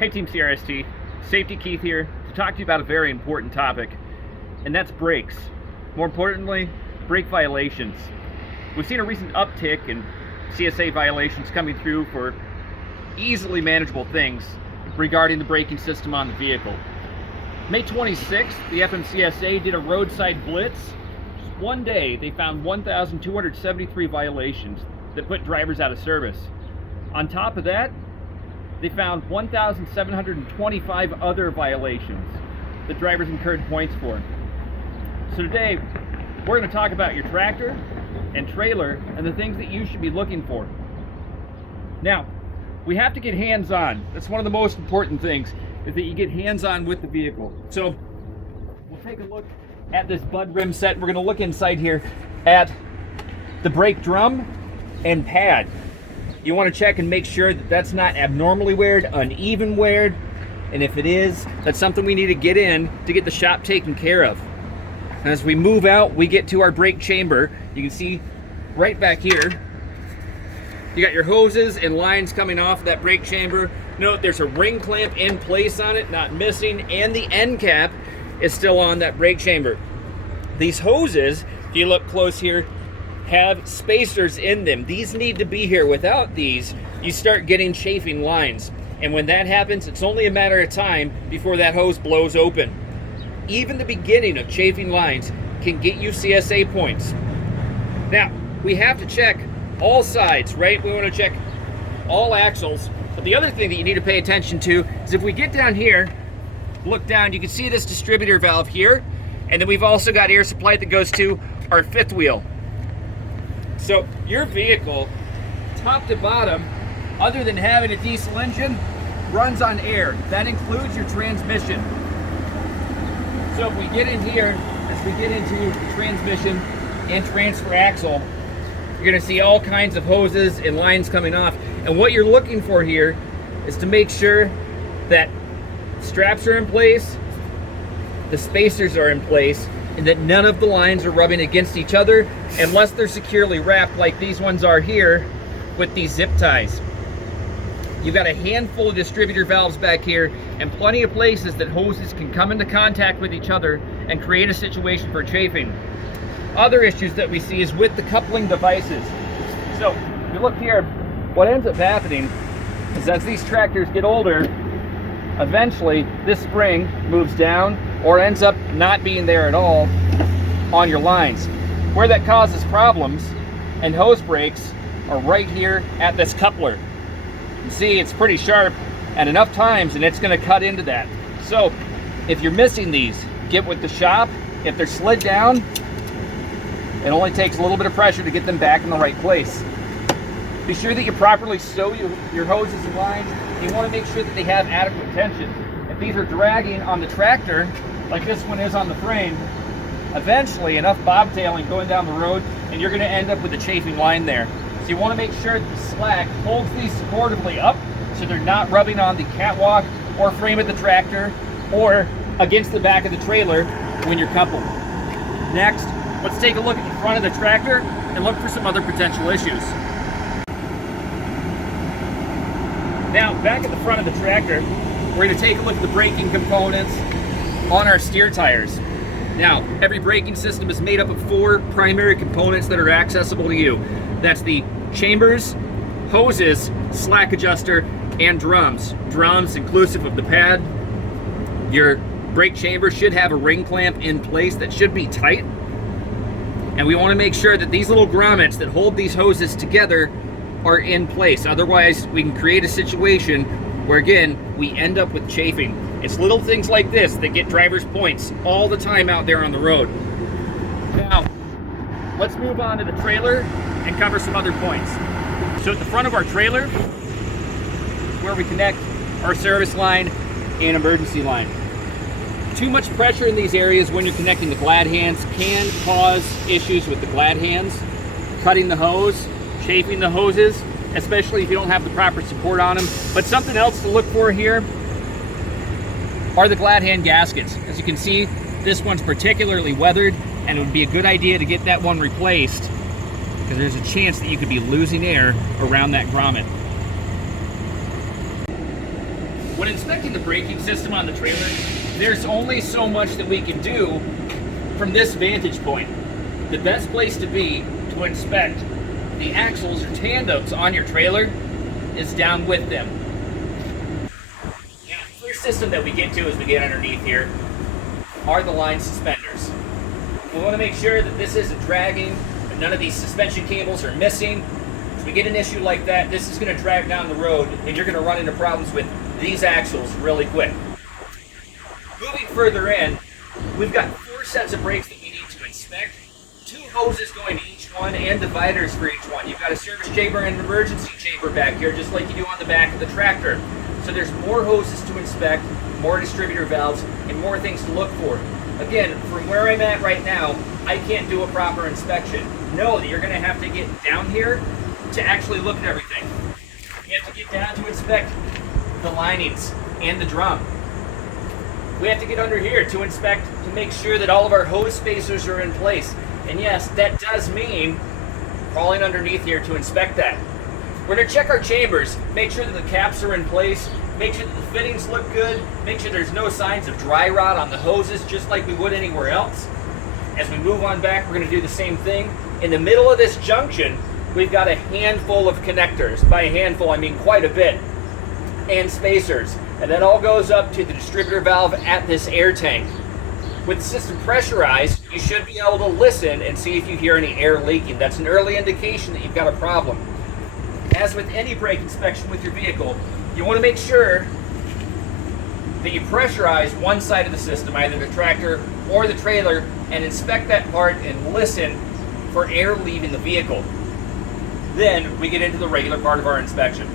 Hey Team CRST, Safety Keith here to talk to you about a very important topic, and that's brakes. More importantly, brake violations. We've seen a recent uptick in CSA violations coming through for easily manageable things regarding the braking system on the vehicle. May 26th, the FMCSA did a roadside blitz. Just one day, they found 1,273 violations that put drivers out of service. On top of that, they found 1,725 other violations that drivers incurred points for. So today, we're going to talk about your tractor and trailer and the things that you should be looking for. Now, we have to get hands-on. That's one of the most important things, is that you get hands-on with the vehicle. So we'll take a look at this bud rim set. We're going to look inside here at the brake drum and pad. You want to check and make sure that that's not abnormally weared, uneven weared, and if it is, that's something we need to get in to get the shop taken care of. As we move out, we get to our brake chamber. You can see right back here, you got your hoses and lines coming off that brake chamber. Note there's a ring clamp in place on it, not missing, and the end cap is still on that brake chamber. These hoses, if you look close here, have spacers in them. These need to be here. Without these, you start getting chafing lines. And when that happens, it's only a matter of time before that hose blows open. Even the beginning of chafing lines can get you CSA points. Now, we have to check all sides, right? We want to check all axles. But the other thing that you need to pay attention to is if we get down here, look down, you can see this distributor valve here. And then we've also got air supply that goes to our fifth wheel. So your vehicle, top to bottom, other than having a diesel engine, runs on air. That includes your transmission. So if we get in here, as we get into the transmission and transfer axle, you're going to see all kinds of hoses and lines coming off. And what you're looking for here is to make sure that straps are in place, the spacers are in place, and that none of the lines are rubbing against each other unless they're securely wrapped like these ones are here with these zip ties. You've got a handful of distributor valves back here and plenty of places that hoses can come into contact with each other and create a situation for chafing. Other issues that we see is with the coupling devices. So if you look here, what ends up happening is as these tractors get older, eventually this spring moves down or ends up not being there at all on your lines. Where that causes problems and hose breaks are right here at this coupler. You can see it's pretty sharp at enough times and it's going to cut into that. So if you're missing these, get with the shop. If they're slid down, it only takes a little bit of pressure to get them back in the right place. Be sure that you properly sew your hoses and lines. You want to make sure that they have adequate tension. If these are dragging on the tractor, like this one is on the frame, eventually enough bobtailing going down the road and you're going to end up with a chafing line there. So you want to make sure that the slack holds these supportively up so they're not rubbing on the catwalk or frame of the tractor or against the back of the trailer when you're coupled. Next, let's take a look at the front of the tractor and look for some other potential issues. Now, back at the front of the tractor, we're going to take a look at the braking components on our steer tires. Now, every braking system is made up of 4 primary components that are accessible to you. That's the chambers, hoses, slack adjuster, and drums. Drums inclusive of the pad. Your brake chamber should have a ring clamp in place that should be tight. And we want to make sure that these little grommets that hold these hoses together are in place. Otherwise, we can create a situation where, again, we end up with chafing. It's little things like this that get drivers points all the time out there on the road. Now, let's move on to the trailer and cover some other points. So at the front of our trailer, where we connect our service line and emergency line. Too much pressure in these areas when you're connecting the glad hands can cause issues with the glad hands, cutting the hose, chafing the hoses, especially if you don't have the proper support on them. But something else to look for here are the glad hand gaskets. As you can see, this one's particularly weathered and it would be a good idea to get that one replaced because there's a chance that you could be losing air around that grommet. When inspecting the braking system on the trailer, there's only so much that we can do from this vantage point. The best place to be to inspect the axles or tandems on your trailer is down with them. Now, the first system that we get to as we get underneath here are the line suspenders. We want to make sure that this isn't dragging, that none of these suspension cables are missing. If we get an issue like that, this is going to drag down the road and you're going to run into problems with these axles really quick. Moving further in, we've got 4 sets of brakes that we need to inspect, 2 hoses going to each one and dividers for each one. You've got a service chamber and an emergency chamber back here, just like you do on the back of the tractor. So there's more hoses to inspect, more distributor valves, and more things to look for. Again, from where I'm at right now, I can't do a proper inspection. Know that you're going to have to get down here to actually look at everything. You have to get down to inspect the linings and the drum. We have to get under here to inspect, to make sure that all of our hose spacers are in place. And yes, that does mean crawling underneath here to inspect that. We're going to check our chambers, make sure that the caps are in place, make sure that the fittings look good, make sure there's no signs of dry rot on the hoses, just like we would anywhere else. As we move on back, we're going to do the same thing. In the middle of this junction, we've got a handful of connectors. By a handful, I mean quite a bit. And spacers, and that all goes up to the distributor valve at this air tank. With the system pressurized, you should be able to listen and see if you hear any air leaking. That's an early indication that you've got a problem. As with any brake inspection with your vehicle, you want to make sure that you pressurize one side of the system, either the tractor or the trailer, and inspect that part and listen for air leaving the vehicle. Then we get into the regular part of our inspection.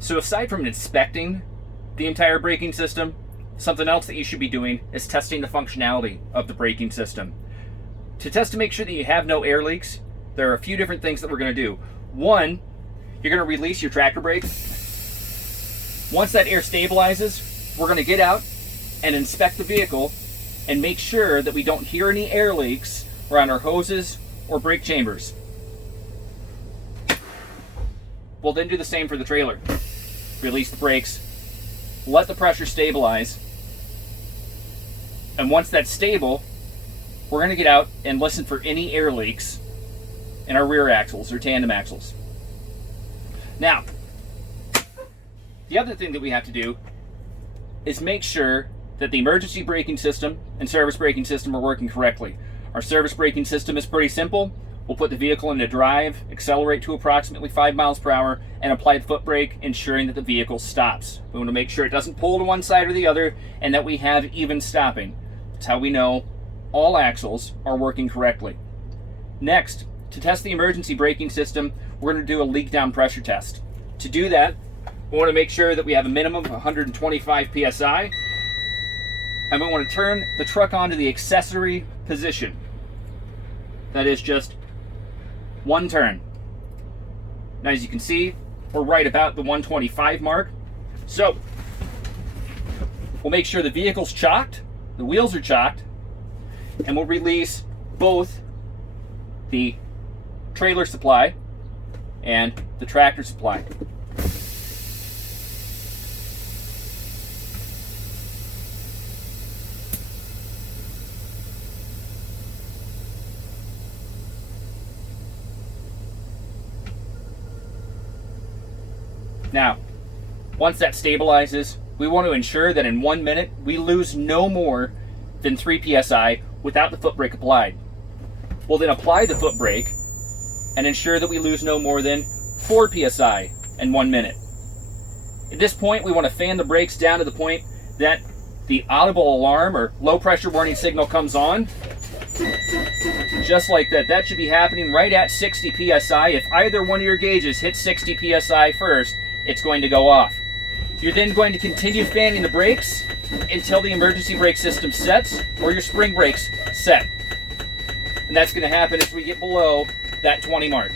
So aside from inspecting the entire braking system, something else that you should be doing is testing the functionality of the braking system. To test to make sure that you have no air leaks, there are a few different things that we're going to do. One, you're going to release your tractor brake. Once that air stabilizes, we're going to get out and inspect the vehicle and make sure that we don't hear any air leaks around our hoses or brake chambers. We'll then do the same for the trailer. Release the brakes, let the pressure stabilize, and once that's stable, we're going to get out and listen for any air leaks in our rear axles or tandem axles. Now, the other thing that we have to do is make sure that the emergency braking system and service braking system are working correctly. Our service braking system is pretty simple. We'll put the vehicle into drive, accelerate to approximately 5 miles per hour, and apply the foot brake, ensuring that the vehicle stops. We want to make sure it doesn't pull to one side or the other, and that we have even stopping. That's how we know all axles are working correctly. Next, to test the emergency braking system, we're going to do a leak down pressure test. To do that, we want to make sure that we have a minimum of 125 psi, and we want to turn the truck onto the accessory position. That is just one turn. Now, as you can see, we're right about the 125 mark. So we'll make sure the vehicle's chocked, the wheels are chocked, and we'll release both the trailer supply and the tractor supply. Now, once that stabilizes, we want to ensure that in 1 minute we lose no more than 3 psi without the foot brake applied. We'll then apply the foot brake and ensure that we lose no more than 4 psi in 1 minute. At this point, we want to fan the brakes down to the point that the audible alarm or low pressure warning signal comes on. Just like that. That should be happening right at 60 psi. If either one of your gauges hits 60 psi first, it's going to go off. You're then going to continue fanning the brakes until the emergency brake system sets or your spring brakes set. And that's going to happen as we get below that 20 mark.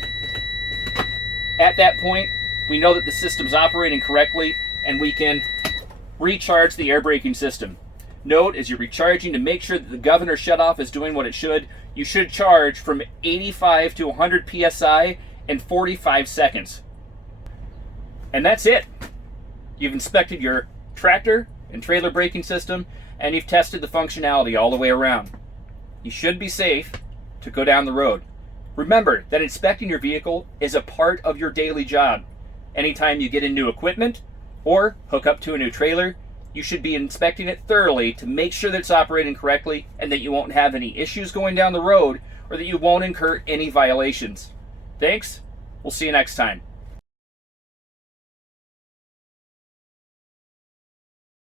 At that point, we know that the system's operating correctly and we can recharge the air braking system. Note, as you're recharging, to make sure that the governor shutoff is doing what it should, you should charge from 85 to 100 psi in 45 seconds. And that's it. You've inspected your tractor and trailer braking system, and you've tested the functionality all the way around. You should be safe to go down the road. Remember that inspecting your vehicle is a part of your daily job. Anytime you get in new equipment or hook up to a new trailer, you should be inspecting it thoroughly to make sure that it's operating correctly and that you won't have any issues going down the road or that you won't incur any violations. Thanks. We'll see you next time.